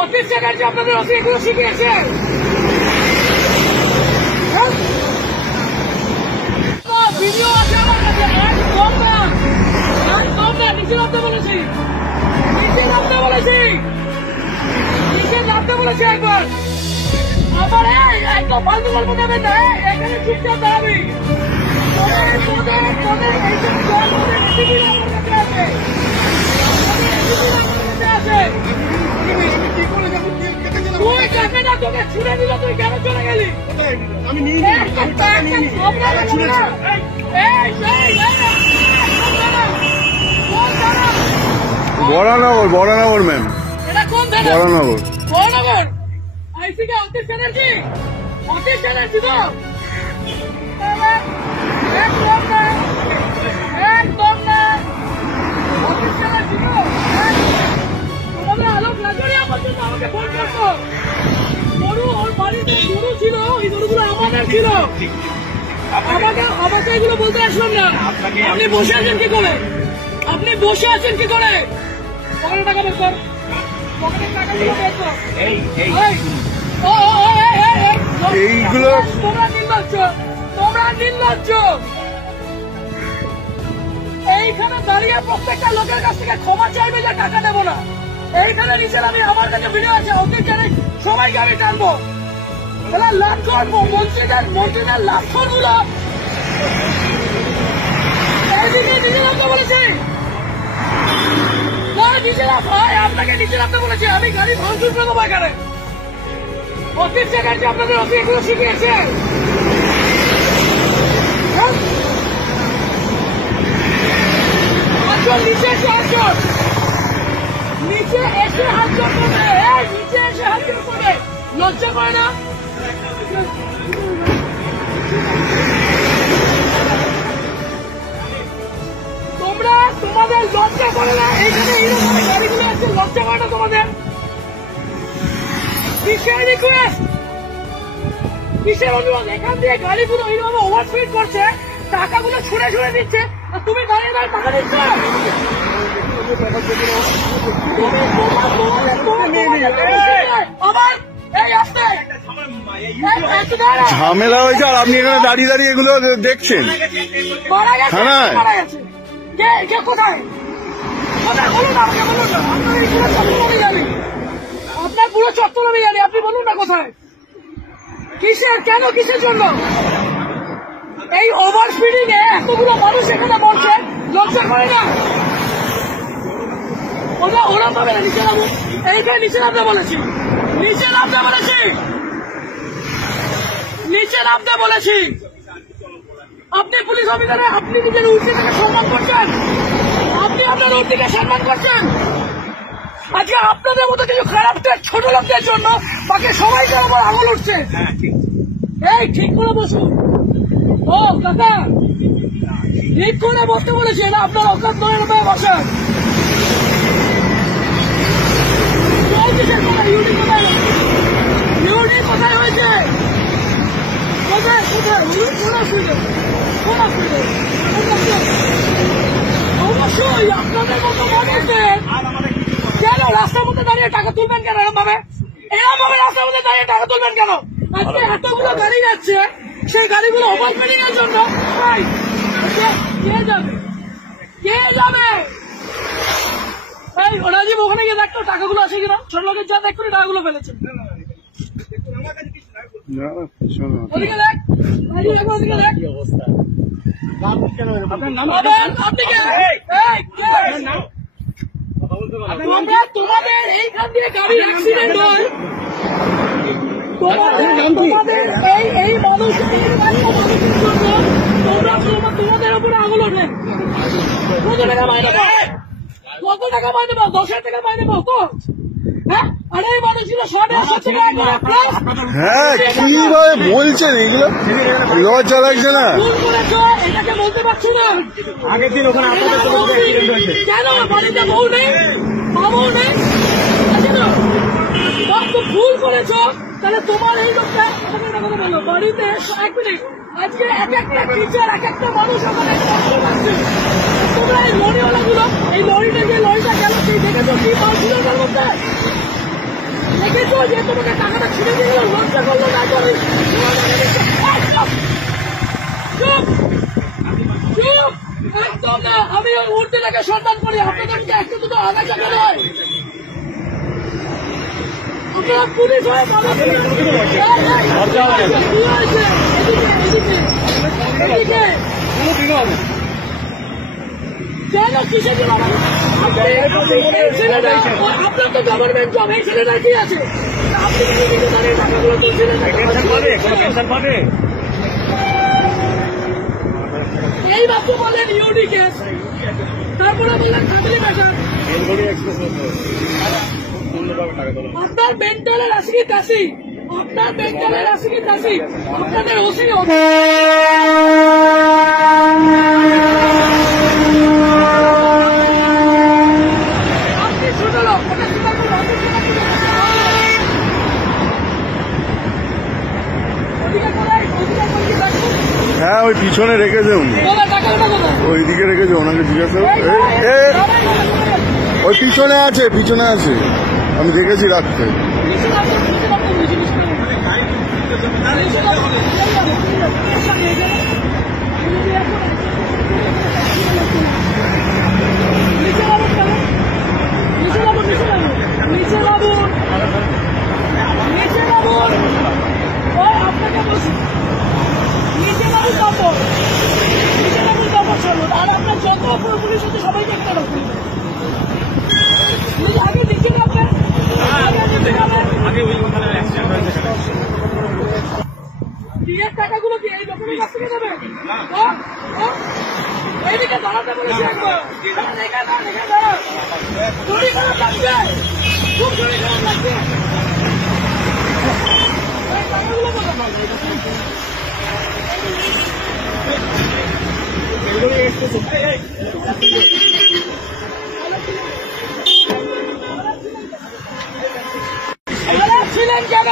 অতীত চ্যাটার্জি আপনাদের অতি এগুলো শিখিয়েছে। ভিডিও আছে আমার কাছে, একদম না, একদম না। নিচে নামতে বলেছি, নিচে নামতে বলেছি, নিচে নামতে বলেছি একবার। আবার একদম ফালতু গল্প দেবেন না, এখানে চুপচাপ দাঁড়াবি। তুই কাকে না তোকে ছুড়ে দিল, তুই কেন চলে গেলি? আমি বরানগর, বরানগর ম্যাম, এটা কোন থানা? বরানগর। বরানগর আইসি কে অতীত চ্যাটার্জি, অতীত চ্যাটার্জি তো একদম না, একদম না, অতীত চ্যাটার্জি তো। তোমাদের আলোক লাজরিয়া পর্যন্ত আমাকে ফোন করতো। গরু ওর বাড়িতে গরু ছিল, ওই গরুগুলো আমাদের ছিল। আমাকে এগুলো বলতে আসলাম না। আপনি বসে আছেন কি করে? আপনি বসে আছেন কি করে? পকেটে টাকা বের কর, পকেটের টাকাগুলো বের কর। এইগুলো তোমরা নির্লজ্জ, তোমরা নির্লজ্জ। এইখানে দাঁড়িয়ে প্রত্যেকটা লোকের কাছ থেকে ক্ষমা চাইবে যে টাকা দেবো না। এইখানে নিচের আমি, আমার কাছে ভিডিও আছে, অতীত জানি সবাইকে আমি টানবো। তাহলে লাক্ষর মন্ত্রীদের লাক্ষর গুলো এইদিকে নিচে নামতে বলেছি না, নিচে নাম ভাই, আপনাকে নিচে নামতে বলেছি। আমি গাড়ি ভাঙচুর করে দেবো এখানে। অতীত চ্যাটার্জি আপনাদের অতি এগুলো শিখিয়েছে। নিচে এসে হাতজন, নিচে এসে হাতজন করবে, নিচে এসে হাতজন করবে, লজ্জা করে না? তোমরা, তোমাদের লজ্জা করে না? এইখানে এইরকম গাড়িগুলো আছে, লজ্জা করে না তোমাদের? কিসের রিকোয়েস্ট, কিসের অনুরোধ? এখান দিয়ে গাড়িগুলো এইভাবে ওভারস্পিড করছে, টাকাগুলো ছুড়ে ছুড়ে দিচ্ছে, আর তুমি দাঁড়িয়ে দাঁড়িয়ে টাকা দিচ্ছ। ঝামেলা হয়েছে আর আপনি এখানে দাঁড়িয়ে দাঁড়িয়ে এগুলো দেখছেন। থানায় কোথায়? আপনার পুরো চত্বর আমি জানি, আপনি বলুন না কোথায়, কিসের, কেন, কিসের জন্য? এই ওভার স্পিডিং এ এতগুলো মানুষ এখানে মরছে, লজ্জা করে না? ওরা পাবে না, নিচে নামো। এইখানে নিচে নামতে বলেছি, নিচে নামতে বলেছি, নিচে নামতে বলেছি। আপনি পুলিশ অফিসারে, আপনি নিজের উর্দিকে সম্মান করছেন, আপনি আপনার উর্দিকে সম্মান করছেন। আজকে আপনাদের মতো কিছু খারাপ ছোট লোকদের জন্য বাকি সবাইকে আমার আঙুল উঠছে। এই ঠিক করে বসুন। ও কাকা, ঠিক করে বসতে বলেছি, এটা আপনার অকাত নয়, বসেন। কোথায় হয়েছে? কোথায় কোথায় অবশ্যই আপনাদের মতো মানুষদের কেন রাস্তার মধ্যে দাঁড়িয়ে টাকা তুলবেন কেন? এরকম ভাবে রাস্তার মধ্যে দাঁড়িয়ে টাকা তুলবেন কেন? আজকে এতগুলো গাড়ি যাচ্ছে, সেই গাড়িগুলো ওভারস্পিডিং এর জন্য কে যাবে? কে যাবে? এই রাজীব ওখানে গিয়ে দেখতো টাকাগুলো আছে কিনা, ছোট লোকের যা দেখতো টাকাগুলো ফেলেছে। ওদিকে দেখ, ওদিকে দেখ। তোমাদের এইখান দিয়ে গাড়ি অ্যাক্সিডেন্ট হয়, তোমাদের এই মানুষের জন্য তোমাদের উপরে আঙুল ওঠে। কত টাকা মাইনে পাও? কত টাকা মাইনে পাও? 10,000 টাকা মাইনে পাও তো? হ্যাঁ, আর এই মানুষগুলো 150 টাকা। হ্যাঁ, কিভাবে বলছেন এগুলো? লজ্জা লাগছে না? এটাকে বলতে পারছি না। আগের দিন ওখানে কেন বাড়িতে বউ নেই, বাবু নেই, ভুল করেছ, তাহলে তোমার এই লোকটা কথা বলো বাড়িতে। 1 মিনিট, আজকে এক একটা টিচার, এক একটা মানুষ ওখানে তোমরা এই লরিওয়ালা গুলো, এই লরিটা যে লরিটা গেল, সেই দেখেছো কি মাল ছিল তার মধ্যে? সময় যে তোমাকে টাকাটা ছিঁড়ে দিয়ে গেল, লজ্জা করলো না করে? চুপ চুপ, একদম না। আমি ওই মূর্তিটাকে সম্মান করি, আপনাদেরকে একটু দুটো আগাছা কেন হয়? আপনারা পুলিশ হয়ে বাধা দিলেন। কি হয়েছে? এদিকে এদিকে এদিকে কেন কিসে দিল? আপনার তো গভর্নমেন্ট জব, এই ছেলেটার কি আছে? আপনি কিন্তু দাঁড়িয়ে টাকাগুলো তুলছিলেন। এই মাত্র বললেন ইউডি কেস, তারপরে বললেন ফ্যামিলি ম্যাটার। আপনার মেন্টালের আসি কি তাসি, আপনার মেন্টালের আসি কি তাসি, আপনাদের ওসি আপনি শুনলো হ্যাঁ ওই পিছনে রেখেছে উনি, ওইদিকে রেখেছে, ওনাকে জিজ্ঞাসা ওই পিছনে আছে, পিছনে আছে, আমি দেখেছি রাখতে। আপনাকে বলছি নিচে বাবু কাপড়, নিচে বাবুর কাপড় ছাড়ুন। আর আপনার যত পুলিশ হচ্ছে সবাইকে একটা রাখুন। আগে দেখে নেবেন, বিয়ের টাকাগুলো কি এই লোকের কাছ থেকে দেবেন? এইদিকে দাঁড়াতে বলেছি একবার, শরীর খারাপ লাগছে, খুব শরীর খারাপ লাগছে। টাকাগুলো ছিলেন কেন?